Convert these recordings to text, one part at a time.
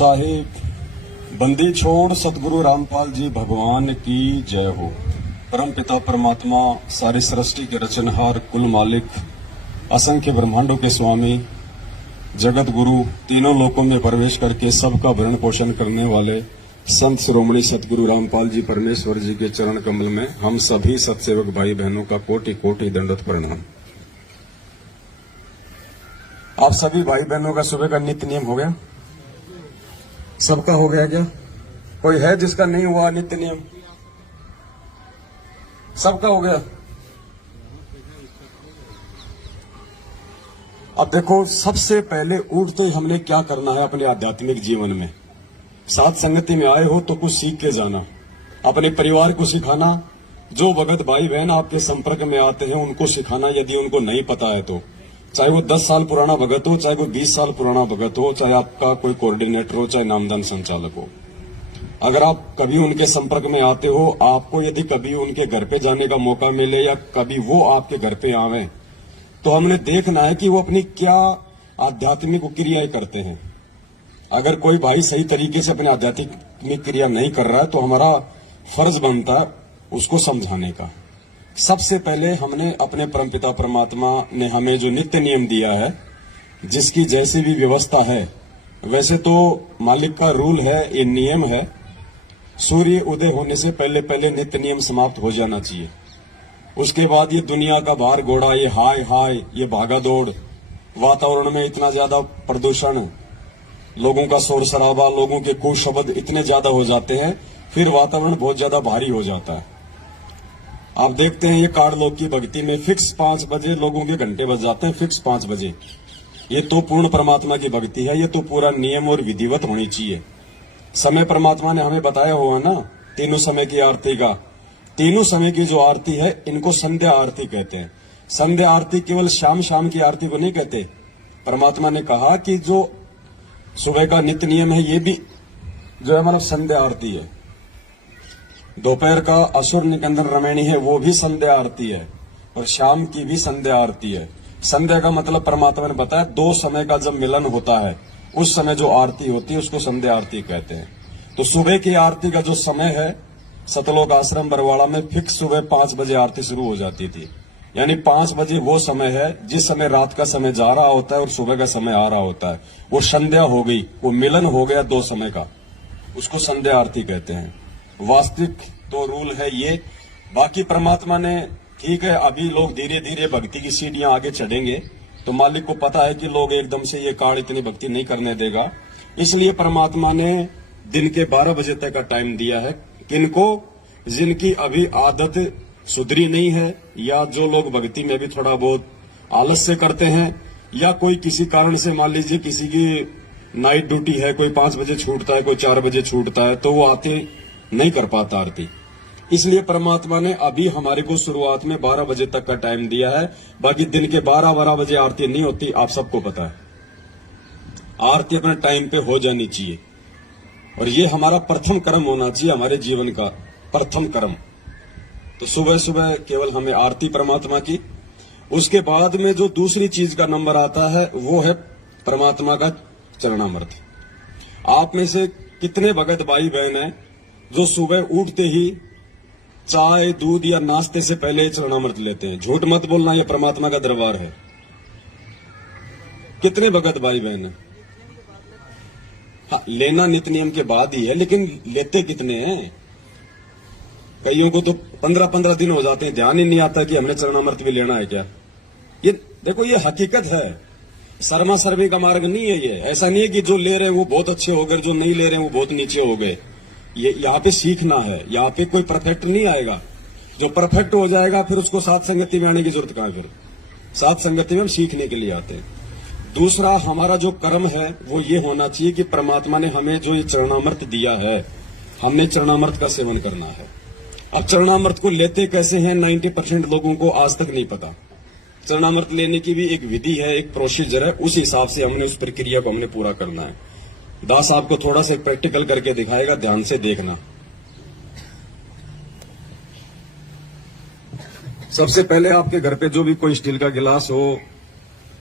साहिब बंदी छोड़ सतगुरु रामपाल जी भगवान की जय हो। परम पिता परमात्मा सारी सृष्टि के रचनहार कुल मालिक असंख्य ब्रह्मांडों के स्वामी जगत गुरु तीनों लोकों में प्रवेश करके सबका भरण पोषण करने वाले संत शिरोमणि सतगुरु रामपाल जी परमेश्वर जी के चरण कमल में हम सभी सत्सेवक भाई बहनों का कोटि कोटि दंडवत प्रणाम। आप सभी भाई बहनों का सुबह का नित्य नियम हो गया? सबका हो गया क्या? कोई है जिसका नहीं हुआ नित्य नियम? सबका हो गया। अब देखो, सबसे पहले उठते ही हमने क्या करना है अपने आध्यात्मिक जीवन में। साथ संगति में आए हो तो कुछ सीख के जाना, अपने परिवार को सिखाना, जो भगत भाई बहन आपके संपर्क में आते हैं उनको सिखाना यदि उनको नहीं पता है तो। चाहे वो 10 साल पुराना भगत हो, चाहे वो 20 साल पुराना भगत हो, चाहे आपका कोई कोऑर्डिनेटर हो, चाहे नामदान संचालक हो। अगर आप कभी उनके संपर्क में आते हो, आपको यदि कभी उनके घर पे जाने का मौका मिले या कभी वो आपके घर पे आवे, तो हमने देखना है कि वो अपनी क्या आध्यात्मिक क्रियाएं करते हैं। अगर कोई भाई सही तरीके से अपने आध्यात्मिक क्रिया नहीं कर रहा है तो हमारा फर्ज बनता है उसको समझाने का। सबसे पहले हमने अपने परमपिता परमात्मा ने हमें जो नित्य नियम दिया है, जिसकी जैसी भी व्यवस्था है, वैसे तो मालिक का रूल है, ये नियम है, सूर्य उदय होने से पहले पहले नित्य नियम समाप्त हो जाना चाहिए। उसके बाद ये दुनिया का भार घोड़ा, ये हाय हाय, ये भागा दौड़, वातावरण में इतना ज्यादा प्रदूषण, लोगों का शोर शराबा, लोगों के कुशब्द इतने ज्यादा हो जाते हैं, फिर वातावरण बहुत ज्यादा भारी हो जाता है। आप देखते हैं ये कार लोग की भक्ति में फिक्स 5 बजे लोगों के घंटे बज जाते हैं, फिक्स 5 बजे। ये तो पूर्ण परमात्मा की भक्ति है, ये तो पूरा नियम और विधिवत होनी चाहिए। समय परमात्मा ने हमें बताया हुआ ना, तीनों समय की आरती का। तीनों समय की जो आरती है इनको संध्या आरती कहते हैं। संध्या आरती केवल शाम शाम की आरती को नहीं कहते। परमात्मा ने कहा कि जो सुबह का नित्य नियम है ये भी जो है मतलब संध्या आरती है। दोपहर का असुर निकंदन रमैणी है, वो भी संध्या आरती है, और शाम की भी संध्या आरती है। संध्या का मतलब परमात्मा ने बताया 2 समय का जब मिलन होता है उस समय जो आरती होती है उसको संध्या आरती कहते हैं। तो सुबह की आरती का जो समय है, सतलोक आश्रम बरवाड़ा में फिक्स सुबह 5 बजे आरती शुरू हो जाती थी। यानी 5 बजे वो समय है जिस समय रात का समय जा रहा होता है और सुबह का समय आ रहा होता है। वो संध्या हो गई, वो मिलन हो गया 2 समय का, उसको संध्या आरती कहते हैं। वास्तविक तो रूल है ये। बाकी परमात्मा ने, ठीक है, अभी लोग धीरे धीरे भक्ति की सीढ़ियां आगे चढ़ेंगे, तो मालिक को पता है कि लोग एकदम से ये काल इतनी भक्ति नहीं करने देगा, इसलिए परमात्मा ने दिन के 12 बजे तक का टाइम दिया है। किनको? जिनकी अभी आदत सुधरी नहीं है, या जो लोग भक्ति में भी थोड़ा बहुत आलस्य करते हैं, या कोई किसी कारण से, मान लीजिए किसी की नाइट ड्यूटी है, कोई 5 बजे छूटता है, कोई 4 बजे छूटता है, तो वो आते नहीं कर पाता आरती। इसलिए परमात्मा ने अभी हमारे को शुरुआत में 12 बजे तक का टाइम दिया है। बाकी दिन के 12 बजे आरती नहीं होती, आप सबको पता है। आरती अपने टाइम पे हो जानी चाहिए, और ये हमारा प्रथम कर्म होना चाहिए, हमारे जीवन का प्रथम कर्म। तो सुबह सुबह केवल हमें आरती परमात्मा की। उसके बाद में जो दूसरी चीज का नंबर आता है वो है परमात्मा का चरणामृत। आप में से कितने भगत भाई बहन हैं जो सुबह उठते ही चाय दूध या नाश्ते से पहले चरणामृत लेते हैं? झूठ मत बोलना, ये परमात्मा का दरबार है। कितने भगत भाई बहन हैं? हाँ, लेना नित्य नियम के बाद ही है, लेकिन लेते कितने हैं? कईयों को तो 15-15 दिन हो जाते हैं, ध्यान ही नहीं आता कि हमने चरणामृत भी लेना है क्या। ये देखो, ये हकीकत है, शर्मा शर्मी का मार्ग नहीं है ये। ऐसा नहीं है कि जो ले रहे हैं वो बहुत अच्छे हो गए, जो नहीं ले रहे हैं वो बहुत नीचे हो गए। ये यहाँ पे सीखना है, यहाँ पे कोई परफेक्ट नहीं आएगा। जो परफेक्ट हो जाएगा फिर उसको साथ संगति में आने की जरूरत कहाँ? फिर साथ संगति में हम सीखने के लिए आते हैं। दूसरा हमारा जो कर्म है वो ये होना चाहिए कि परमात्मा ने हमें जो ये चरणामृत दिया है, हमने चरणामृत का सेवन करना है। अब चरणामृत को लेते कैसे हैं 90% लोगों को आज तक नहीं पता। चरणामृत लेने की भी एक विधि है, एक प्रोसीजर है, उस हिसाब से हमने उस प्रक्रिया को हमने पूरा करना है। दास आपको थोड़ा सा प्रैक्टिकल करके दिखाएगा, ध्यान से देखना। सबसे पहले आपके घर पे जो भी कोई स्टील का गिलास हो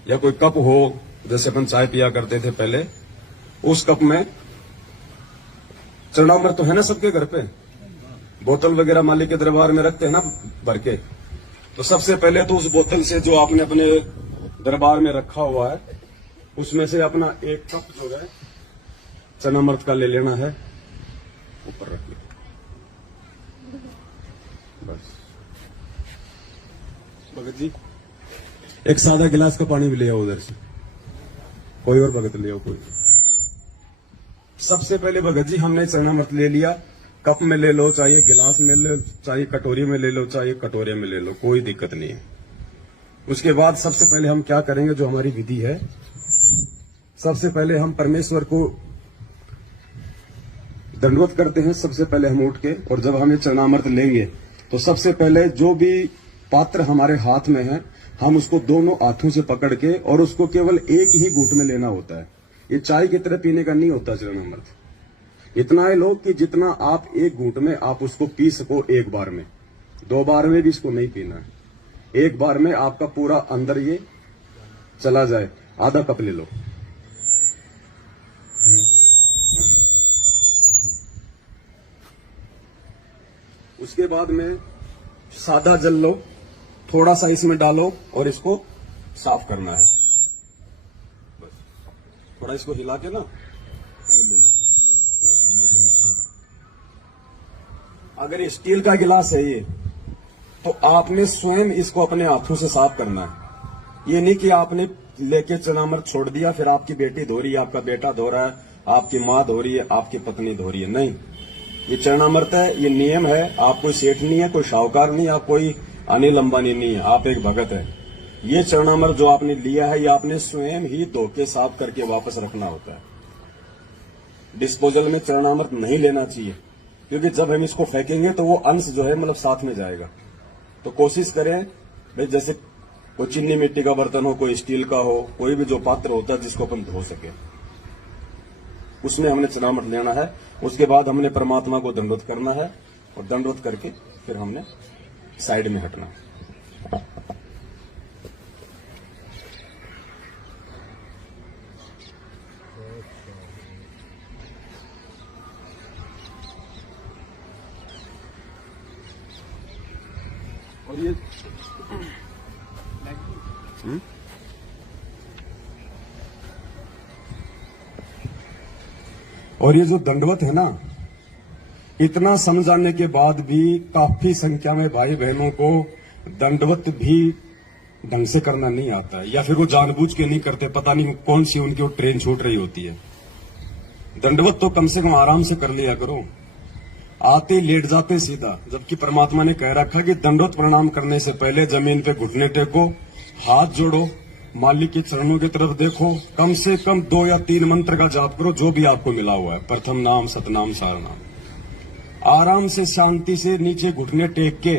या कोई कप हो, जैसे अपन चाय पिया करते थे पहले, उस कप में चरणामृत तो है ना सबके घर पे, बोतल वगैरह मालिक के दरबार में रखते हैं ना भर के। तो सबसे पहले तो उस बोतल से जो आपने अपने दरबार में रखा हुआ है उसमें से अपना एक कप जो है चरणामृत का ले लेना है, ऊपर रखिए बस। भगत जी एक सादा गिलास का पानी भी ले आओ उधर से, कोई और भगत ले आओ कोई। सबसे पहले भगत जी हमने चरणामृत ले लिया, कप में ले लो, चाहे गिलास में ले लो, चाहे कटोरी में ले लो, चाहे कटोरे में ले लो, कोई दिक्कत नहीं है। उसके बाद सबसे पहले हम क्या करेंगे, जो हमारी विधि है, सबसे पहले हम परमेश्वर को दंडवत करते हैं। सबसे पहले हम उठ के, और जब हम ये चरणामृत लेंगे तो सबसे पहले जो भी पात्र हमारे हाथ में है हम उसको दोनों हाथों से पकड़ के, और उसको केवल एक ही घूंट में लेना होता है। ये चाय की तरह पीने का नहीं होता चरणामृत। इतना है लोग कि जितना आप एक घूंट में आप उसको पी सको एक बार में, 2 बार में भी इसको नहीं पीना है। एक बार में आपका पूरा अंदर ये चला जाए। आधा कप ले लो, उसके बाद में सादा जल लो, थोड़ा सा इसमें डालो और इसको साफ करना है। बस थोड़ा इसको हिला के ना वो ले लो। अगर ये स्टील का गिलास है ये, तो आपने स्वयं इसको अपने हाथों से साफ करना है। ये नहीं कि आपने लेके चरणामृत छोड़ दिया, फिर आपकी बेटी धो रही है, आपका बेटा धो रहा है, आपकी माँ धो रही है, आपकी पत्नी धो रही है। नहीं, ये चरणामृत है, ये नियम है। आप कोई सेठ नहीं है, कोई शाहूकार नहीं, आप कोई अनिल अंबानी नहीं है, आप एक भगत है। ये चरणामृत जो आपने लिया है, ये आपने स्वयं ही धो के साफ करके वापस रखना होता है। डिस्पोजल में चरणामृत नहीं लेना चाहिए, क्योंकि जब हम इसको फेंकेंगे तो वो अंश जो है मतलब साथ में जाएगा। तो कोशिश करें भाई, जैसे कोई चीनी मिट्टी का बर्तन हो, कोई स्टील का हो, कोई भी जो पात्र होता है जिसको अपन धो सके, उसमें हमने चरणामृत लेना है। उसके बाद हमने परमात्मा को दंडवत करना है, और दंडवत करके फिर हमने साइड में हटना। और ये और ये जो दंडवत है ना, इतना समझाने के बाद भी काफी संख्या में भाई बहनों को दंडवत भी ढंग से करना नहीं आता है, या फिर वो जानबूझ के नहीं करते, पता नहीं कौन सी उनकी वो ट्रेन छूट रही होती है। दंडवत तो कम से कम आराम से कर लिया करो, आते लेट जाते सीधा। जबकि परमात्मा ने कह रखा कि दंडवत प्रणाम करने से पहले जमीन पे घुटने टेको, हाथ जोड़ो, मालिक के चरणों की तरफ देखो, कम से कम 2 या 3 मंत्र का जाप करो, जो भी आपको मिला हुआ है, प्रथम नाम, सतनाम, सारनाम। आराम से शांति से नीचे घुटने टेक के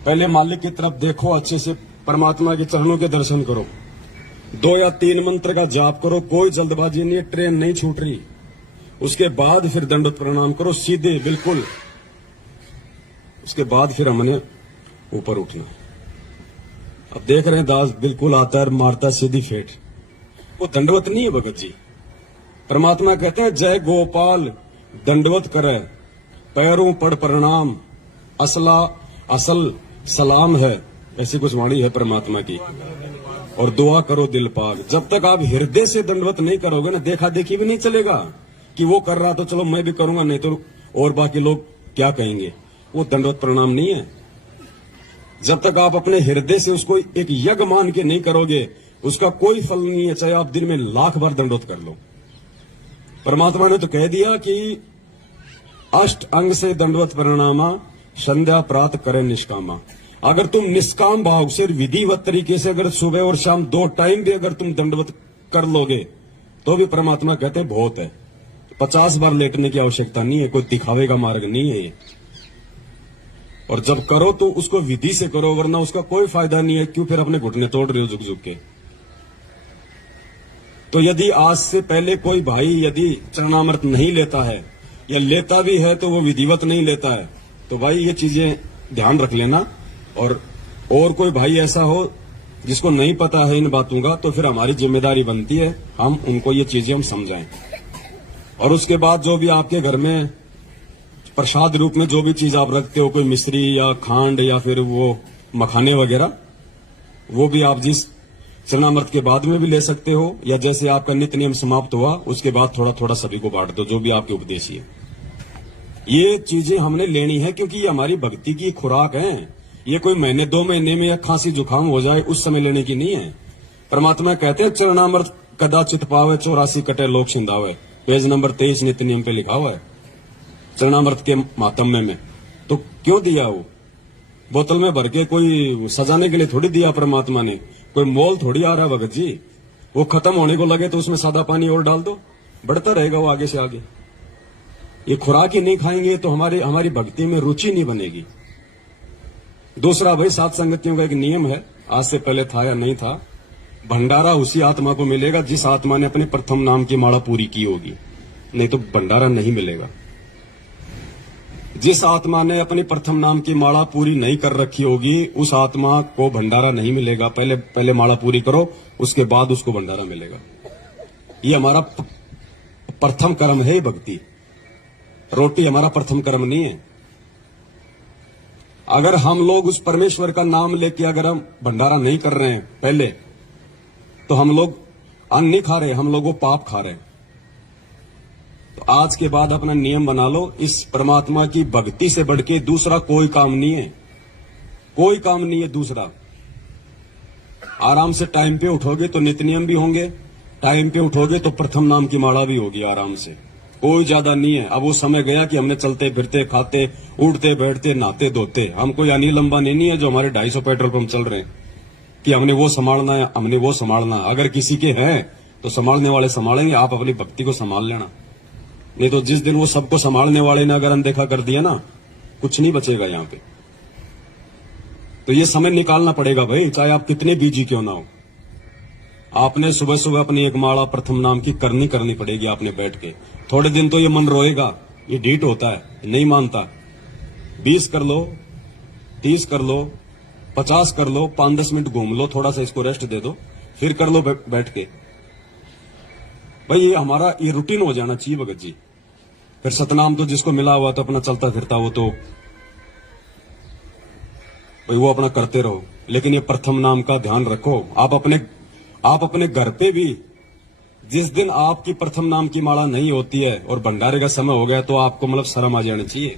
पहले मालिक की तरफ देखो, अच्छे से परमात्मा के चरणों के दर्शन करो, 2 या 3 मंत्र का जाप करो, कोई जल्दबाजी नहीं, ट्रेन नहीं छूट रही। उसके बाद फिर दंडवत प्रणाम करो सीधे बिल्कुल। उसके बाद फिर हमने ऊपर उठना। अब देख रहे हैं दास बिल्कुल आता है, मारता सीधी फेट। वो दंडवत नहीं है भगत जी। परमात्मा कहते हैं जय गोपाल दंडवत करे, पैरों पड़ प्रणाम, असला असल सलाम है, ऐसी कुछ वाणी है परमात्मा की। और दुआ करो दिल पाक। जब तक आप हृदय से दंडवत नहीं करोगे ना, देखा देखी भी नहीं चलेगा कि वो कर रहा तो चलो मैं भी करूंगा, नहीं तो और बाकी लोग क्या कहेंगे। वो दंडवत प्रणाम नहीं है। जब तक आप अपने हृदय से उसको एक यज्ञ मान के नहीं करोगे, उसका कोई फल नहीं है, चाहे आप दिन में 1,00,000 बार दंडवत कर लो। परमात्मा ने तो कह दिया कि अष्ट अंग से दंडवत प्रणामा, संध्या प्रात करे निष्कामा। अगर तुम निष्काम भाव से विधिवत तरीके से अगर सुबह और शाम 2 टाइम भी अगर तुम दंडवत कर लोगे तो भी परमात्मा कहते हैं बहुत है। 50 बार लेटने की आवश्यकता नहीं है, कोई दिखावे का मार्ग नहीं है ये। और जब करो तो उसको विधि से करो, वरना उसका कोई फायदा नहीं है। क्यों फिर अपने घुटने तोड़ रहे हो झुक झुक के। तो यदि आज से पहले कोई भाई यदि चरणामृत नहीं लेता है, या लेता भी है तो वो विधिवत नहीं लेता है, तो भाई ये चीजें ध्यान रख लेना। और कोई भाई ऐसा हो जिसको नहीं पता है इन बातों का, तो फिर हमारी जिम्मेदारी बनती है हम उनको ये चीजें हम समझाएं। और उसके बाद जो भी आपके घर में प्रसाद रूप में जो भी चीज आप रखते हो, कोई मिश्री या खांड या फिर वो मखाने वगैरह, वो भी आप जिस चरणामृत के बाद में भी ले सकते हो, या जैसे आपका नित्य नियम समाप्त हुआ उसके बाद थोड़ा थोड़ा सभी को बांट दो, जो भी आपके उपदेश है। ये चीजें हमने लेनी है क्योंकि ये हमारी भक्ति की खुराक है। ये कोई महीने 2 महीने में या खांसी जुकाम हो जाए उस समय लेने की नहीं है। परमात्मा कहते हैं चरणामृत कदाचित पावे 84 कटे लोक सिंधावे, पेज नंबर 23 नित्य नियम पे लिखा हुआ है चरणामृत के मातम्य में। तो क्यों दिया वो? बोतल में भर के कोई सजाने के लिए थोड़ी दिया परमात्मा ने, कोई मोल थोड़ी आ रहा है भगत जी। वो खत्म होने को लगे तो उसमें सादा पानी और डाल दो, बढ़ता रहेगा वो आगे से आगे। ये खुराक ही नहीं खाएंगे तो हमारी भक्ति में रुचि नहीं बनेगी। दूसरा भाई, सात संगतियों का एक नियम है, आज से पहले था या नहीं था, भंडारा उसी आत्मा को मिलेगा जिस आत्मा ने अपने प्रथम नाम की माला पूरी की होगी, नहीं तो भंडारा नहीं मिलेगा। जिस आत्मा ने अपनी प्रथम नाम की माला पूरी नहीं कर रखी होगी उस आत्मा को भंडारा नहीं मिलेगा। पहले माला पूरी करो, उसके बाद उसको भंडारा मिलेगा। ये हमारा प्रथम कर्म है भक्ति। रोटी हमारा प्रथम कर्म नहीं है। अगर हम लोग उस परमेश्वर का नाम लेके अगर हम भंडारा नहीं कर रहे हैं पहले, तो हम लोग अन्न नहीं खा रहे, हम लोग वो पाप खा रहे हैं। तो आज के बाद अपना नियम बना लो, इस परमात्मा की भक्ति से बढ़ के दूसरा कोई काम नहीं है, कोई काम नहीं है दूसरा। आराम से टाइम पे उठोगे तो नित्य नियम भी होंगे, टाइम पे उठोगे तो प्रथम नाम की माला भी होगी आराम से। कोई ज्यादा नहीं है। अब वो समय गया कि हमने चलते फिरते खाते उठते बैठते नहाते धोते, हम कोई अनिल अंबानी नहीं है जो हमारे 250 पेट्रोल पंप चल रहे हैं कि हमने वो संभालना है, हमने वो संभालना। अगर किसी के हैं तो संभालने वाले संभालेंगे, आप अपनी भक्ति को संभाल लेना। नहीं तो जिस दिन वो सबको संभालने वाले ने अगर अनदेखा कर दिया ना, कुछ नहीं बचेगा यहाँ पे। तो ये समय निकालना पड़ेगा भाई, चाहे आप कितने बिजी क्यों ना हो। आपने सुबह सुबह अपनी एक माला प्रथम नाम की करनी पड़ेगी आपने बैठ के। थोड़े दिन तो ये मन रोएगा, ये ढीठ होता है, नहीं मानता। 20 कर लो, 30 कर लो, 50 कर लो, 5-10 मिनट घूम लो, थोड़ा सा इसको रेस्ट दे दो, फिर कर लो बैठ के। भाई ये हमारा ये रूटीन हो जाना चाहिए भगत जी। फिर सतनाम तो जिसको मिला हुआ तो अपना चलता फिरता वो तो भाई वो अपना करते रहो, लेकिन ये प्रथम नाम का ध्यान रखो। आप अपने घर पे भी जिस दिन आपकी प्रथम नाम की माला नहीं होती है और भंडारे का समय हो गया तो आपको मतलब शर्म आ जानी चाहिए।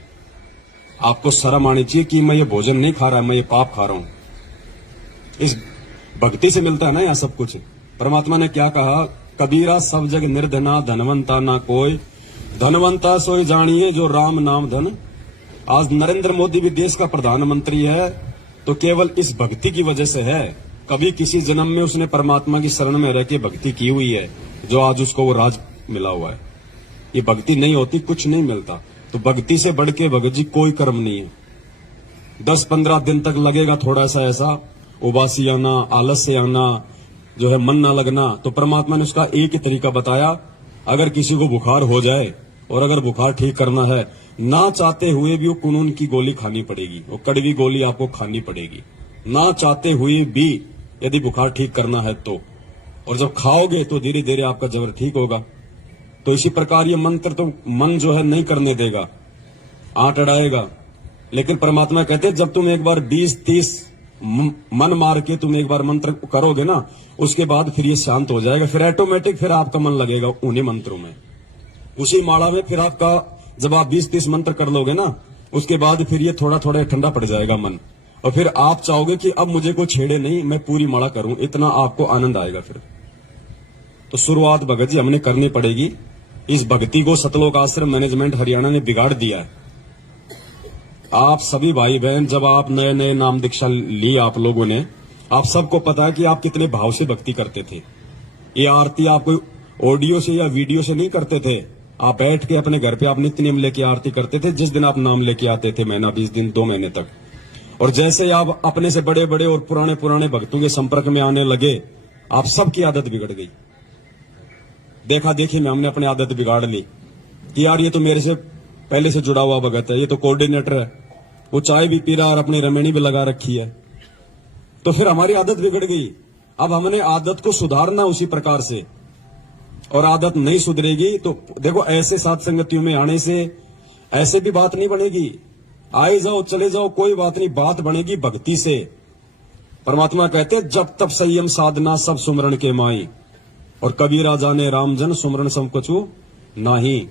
आपको शर्म आनी चाहिए कि मैं ये भोजन नहीं खा रहा, मैं ये पाप खा रहा हूं। इस भक्ति से मिलता है ना यह सब कुछ। परमात्मा ने क्या कहा, कबीरा सब जग निर्धना धनवंता ना कोई, धनवंता सोई जानिए जो राम नाम धन। आज नरेंद्र मोदी भी देश का प्रधानमंत्री है तो केवल इस भक्ति की वजह से है। कभी किसी जन्म में उसने परमात्मा की शरण में रह के भक्ति की हुई है जो आज उसको वो राज मिला हुआ है। ये भक्ति नहीं होती कुछ नहीं मिलता। तो भक्ति से बढ़ के भगत जी कोई कर्म नहीं है। 10-15 दिन तक लगेगा थोड़ा सा ऐसा उबासी आना, आलस्य आना, जो है मन ना लगना, तो परमात्मा ने उसका एक ही तरीका बताया। अगर किसी को बुखार हो जाए और अगर बुखार ठीक करना है, ना चाहते हुए भी वो कुनून की गोली खानी पड़ेगी, वो कड़वी गोली आपको खानी पड़ेगी, ना चाहते हुए भी यदि बुखार ठीक करना है तो। और जब खाओगे तो धीरे धीरे आपका जबर ठीक होगा। तो इसी प्रकार ये मंत्र तो मन जो है नहीं करने देगा, आंट अड़ाएगा। लेकिन परमात्मा कहते हैं जब तुम एक बार 20-30 मन मार के तुम एक बार मंत्र करोगे ना, उसके बाद फिर ये शांत हो जाएगा। फिर ऑटोमेटिक फिर आपका मन लगेगा उन्हीं मंत्रों में, उसी माला में। फिर आपका जब आप 20-30 मंत्र कर लोगे ना, उसके बाद फिर ये थोड़ा थोड़ा ठंडा पड़ जाएगा मन, और फिर आप चाहोगे कि अब मुझे कोई छेड़े नहीं, मैं पूरी माला करूं, इतना आपको आनंद आएगा फिर। तो शुरुआत भगत जी हमने करनी पड़ेगी। इस भक्ति को सतलोक आश्रम मैनेजमेंट हरियाणा ने बिगाड़ दिया है। आप सभी भाई बहन जब आप नए नए नाम दीक्षा ली आप लोगों ने, आप सबको पता है कि आप कितने भाव से भक्ति करते थे। ये आरती आप कोई ऑडियो से या वीडियो से नहीं करते थे, आप बैठ के अपने घर पे आप नित्य नियम लेके आरती करते थे। जिस दिन आप नाम लेके आते थे, महीना 20 दिन 2 महीने तक, और जैसे आप अपने से बड़े बड़े और पुराने भक्तों के संपर्क में आने लगे, आप सबकी आदत बिगड़ गई। देखा देखी में हमने अपनी आदत बिगाड़ ली कि यार ये तो मेरे से पहले से जुड़ा हुआ भगत है, ये तो कोऑर्डिनेटर है, वो चाय भी पी रहा और अपनी रमेणी भी लगा रखी है। तो फिर हमारी आदत बिगड़ गई। अब हमने आदत को सुधारना उसी प्रकार से। और आदत नहीं सुधरेगी तो देखो ऐसे साथ संगतियों में आने से ऐसे भी बात नहीं बनेगी। आए जाओ चले जाओ कोई बात नहीं, बात बनेगी भक्ति से। परमात्मा कहते जब तब संयम साधना सब सुमरण के माई, और कबीरा जाने रामजन सुमरण सब कछु नाही।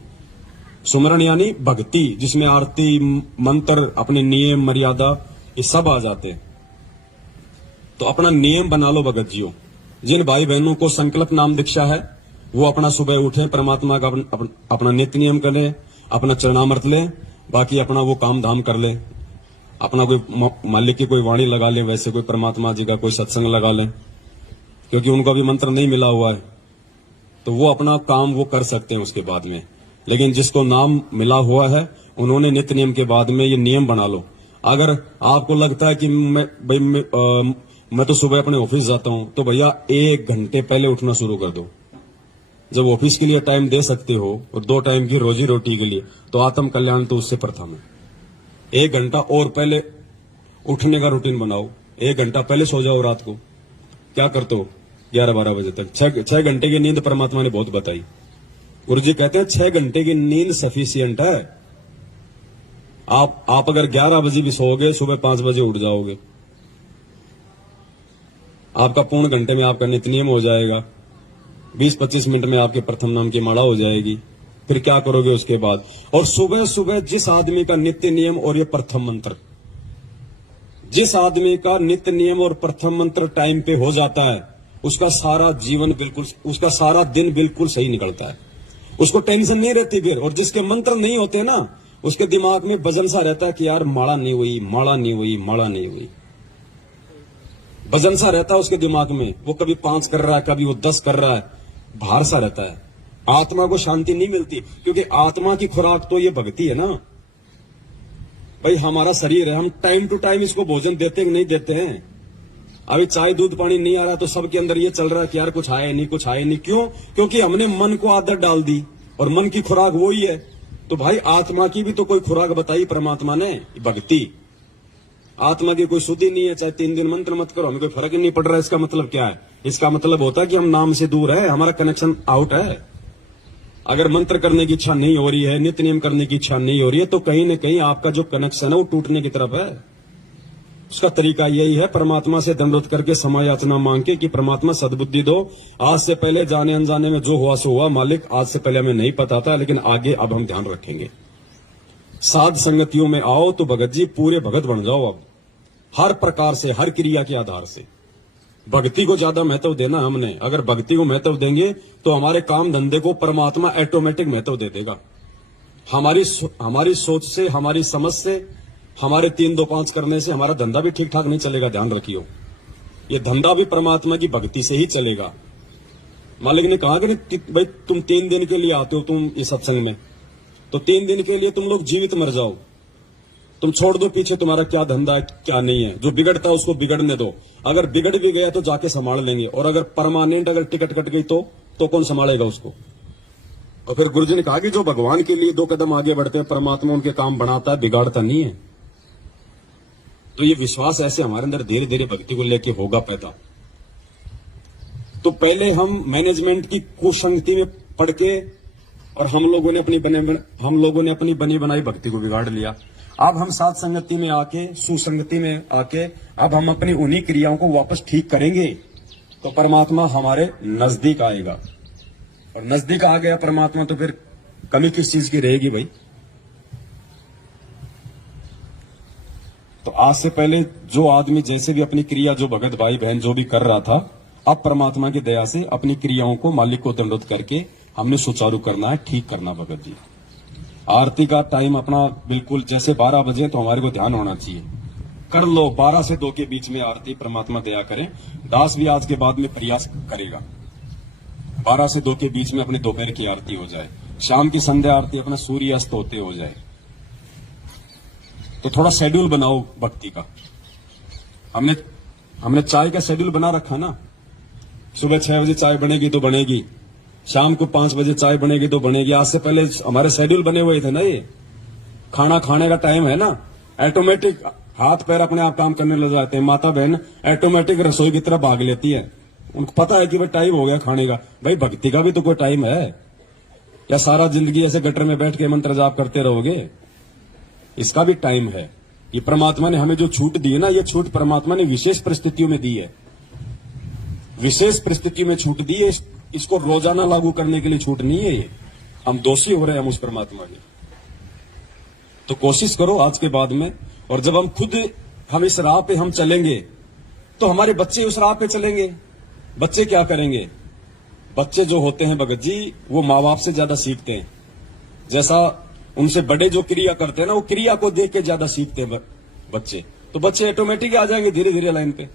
सुमरण यानी भक्ति, जिसमें आरती मंत्र अपने नियम मर्यादा ये सब आ जाते हैं। तो अपना नियम बना लो भगत जियो। जिन भाई बहनों को संकल्प नाम दीक्षा है वो अपना सुबह उठे, परमात्मा का अपना नित्य नियम कर ले, अपना चरणामृत ले, बाकी अपना वो काम धाम कर ले। अपना कोई मालिक की कोई वाणी लगा ले, वैसे कोई परमात्मा जी का कोई सत्संग लगा ले, क्योंकि उनको भी मंत्र नहीं मिला हुआ है तो वो अपना काम वो कर सकते हैं उसके बाद में। लेकिन जिसको नाम मिला हुआ है उन्होंने नित्य नियम के बाद में ये नियम बना लो। अगर आपको लगता है कि मैं तो सुबह अपने ऑफिस जाता हूं, तो भैया 1 घंटे पहले उठना शुरू कर दो। जब ऑफिस के लिए टाइम दे सकते हो और 2 टाइम की रोजी रोटी के लिए, तो आत्म कल्याण तो उससे प्रथम है। 1 घंटा और पहले उठने का रूटीन बनाओ। 1 घंटा पहले सो जाओ रात को। क्या करते हो 11-12 बजे तक? 6 घंटे की नींद परमात्मा ने बहुत बताई। गुरु जी कहते हैं 6 घंटे की नींद सफिशियंट है। आप अगर 11 बजे भी सोओगे, सुबह 5 बजे उठ जाओगे, आपका पूर्ण घंटे में आपका नित्य नियम हो जाएगा। 20-25 मिनट में आपके प्रथम नाम की माला हो जाएगी। फिर क्या करोगे उसके बाद? और सुबह सुबह जिस आदमी का नित्य नियम और ये प्रथम मंत्र, जिस आदमी का नित्य नियम और प्रथम मंत्र टाइम पे हो जाता है, उसका सारा जीवन बिल्कुल, उसका सारा दिन बिल्कुल सही निकलता है। उसको टेंशन नहीं रहती फिर। और जिसके मंत्र नहीं होते ना, उसके दिमाग में वजन सा रहता है कि यार माला नहीं हुई, माला नहीं हुई, माला नहीं हुई। वजन सा रहता है उसके दिमाग में। वो कभी 5 कर रहा है, कभी वो 10 कर रहा है, भार सा रहता है। आत्मा को शांति नहीं मिलती, क्योंकि आत्मा की खुराक तो ये भक्ति है ना भाई। हमारा शरीर है, हम टाइम टू टाइम इसको भोजन देते हैं नहीं देते हैं। अभी चाय दूध पानी नहीं आ रहा तो सबके अंदर ये चल रहा है कि यार कुछ आए नहीं, कुछ आए नहीं। क्यों? क्योंकि हमने मन को आदत डाल दी, और मन की खुराक वो ही है। तो भाई आत्मा की भी तो कोई खुराक बताई परमात्मा ने, भक्ति। आत्मा की कोई शुद्धि नहीं है, चाहे 3 दिन मंत्र मत करो, हमें कोई फर्क ही नहीं पड़ रहा है। इसका मतलब क्या है? इसका मतलब होता है कि हम नाम से दूर है, हमारा कनेक्शन आउट है। अगर मंत्र करने की इच्छा नहीं हो रही है, नित्य नियम करने की इच्छा नहीं हो रही है, तो कहीं न कहीं आपका जो कनेक्शन है वो टूटने की तरफ है। उसका तरीका यही है, परमात्मा से दंडवत करके समय याचना मांग के कि परमात्मा सद्बुद्धि दो। आज से पहले जाने अनजाने में जो हुआ सो हुआ, मालिक आज से पहले हमें नहीं पता था, लेकिन आगे अब हम ध्यान रखेंगे। साध संगतियों में आओ तो भगत जी पूरे भगत बन जाओ। अब हर प्रकार से, हर क्रिया के आधार से भक्ति को ज्यादा महत्व देना हमने। अगर भक्ति को महत्व देंगे तो हमारे काम धंधे को परमात्मा ऑटोमेटिक महत्व दे देगा। हमारी सोच से, हमारी समझ से, हमारे 3-2-5 करने से हमारा धंधा भी ठीक ठाक नहीं चलेगा। ध्यान रखियो, ये धंधा भी परमात्मा की भक्ति से ही चलेगा। मालिक ने कहा कि भाई तुम 3 दिन के लिए आते हो तुम इस सत्संग में, तो 3 दिन के लिए तुम लोग जीवित मर जाओ। तुम छोड़ दो पीछे तुम्हारा क्या धंधा है क्या नहीं है। जो बिगड़ता है उसको बिगड़ने दो। अगर बिगड़ भी गया तो जाके संभाल लेंगे, और अगर परमानेंट अगर टिकट कट गई तो कौन संभालेगा उसको? और फिर गुरुजी ने कहा कि जो भगवान के लिए 2 कदम आगे बढ़ते हैं, परमात्मा उनके काम बनाता है, बिगाड़ता नहीं है। तो ये विश्वास ऐसे हमारे अंदर धीरे धीरे भक्ति को लेके होगा पैदा। तो पहले हम मैनेजमेंट की कुसंगति में पड़ के, और हम लोगों ने अपनी बनी बनाई भक्ति को बिगाड़ लिया। अब हम साथ संगति में आके, सुसंगति में आके, अब हम अपनी उन्हीं क्रियाओं को वापस ठीक करेंगे तो परमात्मा हमारे नजदीक आएगा। और नजदीक आ गया परमात्मा तो फिर कमी किस चीज की रहेगी भाई? तो आज से पहले जो आदमी जैसे भी अपनी क्रिया, जो भगत भाई बहन जो भी कर रहा था, अब परमात्मा की दया से अपनी क्रियाओं को मालिक को दंडोत करके हमने सुचारू करना है, ठीक करना। भगत जी आरती का टाइम अपना बिल्कुल जैसे 12 बजे तो हमारे को ध्यान होना चाहिए। कर लो 12 से 2 के बीच में आरती, परमात्मा दया करें। दास भी आज के बाद में प्रयास करेगा 12 से 2 के बीच में अपने दोपहर की आरती हो जाए, शाम की संध्या आरती अपना सूर्य अस्त होते हो जाए। तो थोड़ा शेड्यूल बनाओ भक्ति का। हमने चाय का शेड्यूल बना रखा ना, सुबह 6 बजे चाय बनेगी तो बनेगी, शाम को 5 बजे चाय बनेगी तो बनेगी। आज से पहले हमारे शेड्यूल बने हुए थे ना, ये खाना खाने का टाइम है ना, ऑटोमेटिक हाथ पैर अपने आप काम करने लग जाते हैं। माता बहन ऑटोमेटिक रसोई की तरफ भाग लेती है, उनको पता है कि भाई टाइम हो गया खाने का। भाई भक्ति का भी तो कोई टाइम है, या सारा जिंदगी ऐसे गटर में बैठ के मंत्र जाप करते रहोगे? इसका भी टाइम है। ये परमात्मा ने हमें जो छूट दी है ना, ये छूट परमात्मा ने विशेष परिस्थितियों में दी है, विशेष परिस्थिति में छूट दी है। इसको रोजाना लागू करने के लिए छूट नहीं है ये। हम दोषी हो रहे हैं हम उस परमात्मा के। तो कोशिश करो आज के बाद में, और जब हम इस राह पे हम चलेंगे तो हमारे बच्चे उस राह पे चलेंगे। बच्चे क्या करेंगे? बच्चे जो होते हैं भगत जी, वो माँ बाप से ज्यादा सीखते हैं। जैसा उनसे बड़े जो क्रिया करते हैं ना, वो क्रिया को देख के ज्यादा सीखते हैं बच्चे। तो बच्चे ऑटोमेटिक आ जाएंगे धीरे धीरे लाइन पे।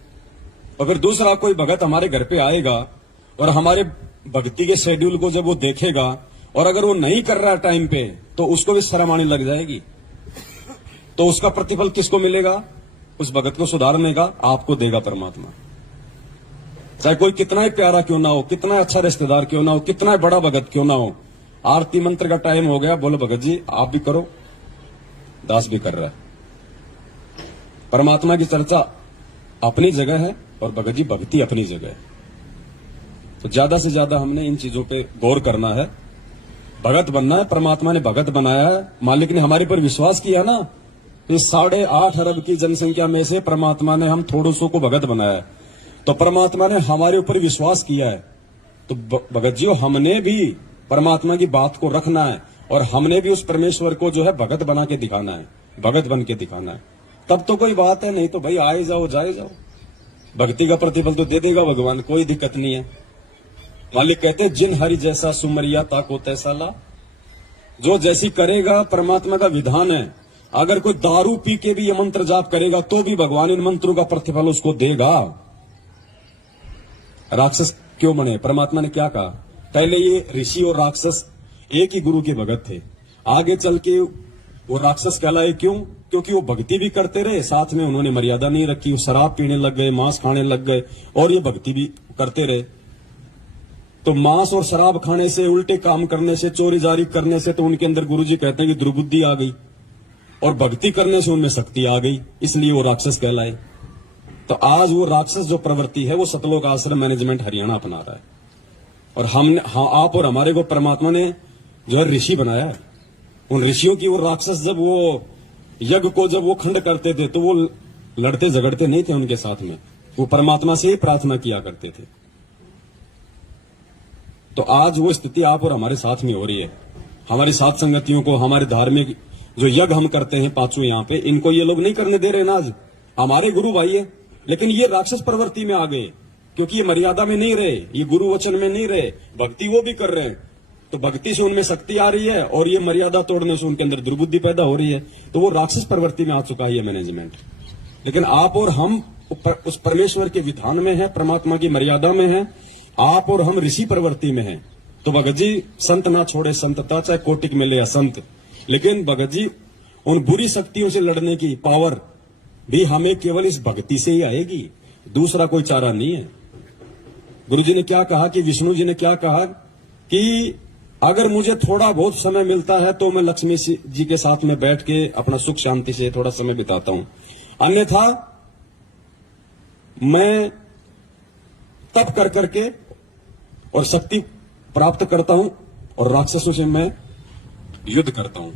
और फिर दूसरा कोई भगत हमारे घर पे आएगा और हमारे भक्ति के शेड्यूल को जब वो देखेगा, और अगर वो नहीं कर रहा टाइम पे, तो उसको भी शर्म आने लग जाएगी। तो उसका प्रतिफल किसको मिलेगा? उस भगत को सुधारने का आपको देगा परमात्मा। चाहे कोई कितना ही प्यारा क्यों ना हो, कितना अच्छा रिश्तेदार क्यों ना हो, कितना बड़ा भगत क्यों ना हो। आरती मंत्र का टाइम हो गया, बोलो भगत जी आप भी करो, दास भी कर रहा है। परमात्मा की चर्चा अपनी जगह है और भगत जी भक्ति अपनी जगह है। तो ज्यादा से ज्यादा हमने इन चीजों पे गौर करना है। भगत बनना है, परमात्मा ने भगत बनाया है। मालिक ने हमारे पर विश्वास किया ना, इस 8.5 अरब की जनसंख्या में से परमात्मा ने हम थोड़ों सौ को भगत बनाया है। तो परमात्मा ने हमारे ऊपर विश्वास किया है। तो भगत जी हमने भी परमात्मा की बात को रखना है, और हमने भी उस परमेश्वर को जो है भगत बना के दिखाना है, भगत बन के दिखाना है। तब तो कोई बात है, नहीं तो भाई आए जाओ जाए जाओ। भक्ति का प्रतिफल तो दे देगा भगवान, कोई दिक्कत नहीं है। मालिक कहते हैं जिन हरि जैसा सुमरिया ताको तैसा ला। जो जैसी करेगा परमात्मा का विधान है। अगर कोई दारू पी के भी ये मंत्र जाप करेगा तो भी भगवान इन मंत्रों का प्रतिफल उसको देगा। राक्षस क्यों बने? परमात्मा ने क्या कहा? पहले ये ऋषि और राक्षस एक ही गुरु के भगत थे। आगे चल के वो राक्षस कहलाए। क्यों? क्योंकि वो भक्ति भी करते रहे, साथ में उन्होंने मर्यादा नहीं रखी। वो शराब पीने लग गए, मांस खाने लग गए, और ये भक्ति भी करते रहे। तो मांस और शराब खाने से, उल्टे काम करने से, चोरी जारी करने से तो उनके अंदर गुरुजी कहते हैं कि दुर्बुद्धि आ गई, और भक्ति करने से उनमें शक्ति आ गई, इसलिए वो राक्षस कहलाए। तो आज वो राक्षस जो प्रवृत्ति है वो सतलोक आश्रम मैनेजमेंट हरियाणा अपना रहा है। और हमने, आप और हमारे को परमात्मा ने जो है ऋषि बनाया है। उन ऋषियों की वो राक्षस जब वो यज्ञ को जब वो खंड करते थे तो वो लड़ते झगड़ते नहीं थे उनके साथ में, वो परमात्मा से ही प्रार्थना किया करते थे। तो आज वो स्थिति आप और हमारे साथ में हो रही है। हमारी साथ संगतियों को, हमारे धार्मिक जो यज्ञ हम करते हैं पांचों यहाँ पे, इनको ये लोग नहीं करने दे रहे ना। आज हमारे गुरु भाई है, लेकिन ये राक्षस प्रवृत्ति में आ गए, क्योंकि ये मर्यादा में नहीं रहे, ये गुरु वचन में नहीं रहे। भक्ति वो भी कर रहे हैं, तो भक्ति से उनमें शक्ति आ रही है, और ये मर्यादा तोड़ने से उनके अंदर दुर्बुद्धि पैदा हो रही है। तो वो राक्षस प्रवृत्ति में आ चुका है ये मैनेजमेंट। लेकिन आप और हम उस परमेश्वर के विधान में है, परमात्मा की मर्यादा में है। आप और हम ऋषि प्रवृत्ति में है। तो भगत जी संत ना छोड़े संतता, चाहे कोटिक मिले या संत। लेकिन भगत जी उन बुरी शक्तियों से लड़ने की पावर भी हमें केवल इस भक्ति से ही आएगी, दूसरा कोई चारा नहीं है। गुरु जी ने क्या कहा कि विष्णु जी ने क्या कहा कि अगर मुझे थोड़ा बहुत समय मिलता है तो मैं लक्ष्मी जी के साथ में बैठ के अपना सुख शांति से थोड़ा समय बिताता हूं, अन्यथा मैं तप कर करके और शक्ति प्राप्त करता हूं और राक्षसों से मैं युद्ध करता हूं।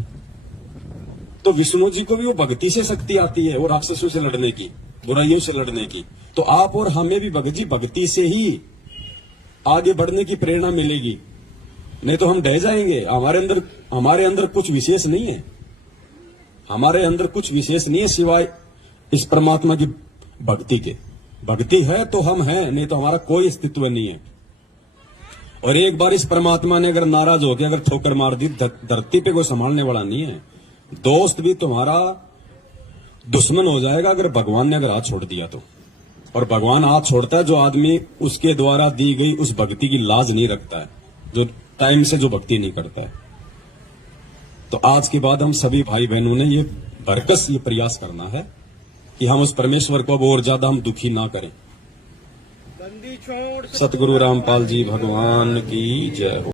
तो विष्णु जी को भी वो भक्ति से शक्ति आती है, वो राक्षसों से लड़ने की, बुराइयों से लड़ने की। तो आप और हमें भी भगत जी भक्ति से ही आगे बढ़ने की प्रेरणा मिलेगी, नहीं तो हम ढह जाएंगे। हमारे अंदर कुछ विशेष नहीं है, हमारे अंदर कुछ विशेष नहीं है सिवाय इस परमात्मा की भक्ति के। भक्ति है तो हम हैं, नहीं तो हमारा कोई अस्तित्व नहीं है। और एक बार इस परमात्मा ने अगर नाराज होकर अगर ठोकर मार दी, धरती पे कोई संभालने वाला नहीं है। दोस्त भी तुम्हारा दुश्मन हो जाएगा अगर भगवान ने अगर हाथ छोड़ दिया तो। और भगवान हाथ छोड़ता है जो आदमी उसके द्वारा दी गई उस भक्ति की लाज नहीं रखता है, जो टाइम से जो भक्ति नहीं करता है। तो आज के बाद हम सभी भाई बहनों ने ये बरकस ये प्रयास करना है कि हम उस परमेश्वर को अब और ज्यादा हम दुखी ना करें। सतगुरु रामपाल जी भगवान की जय हो।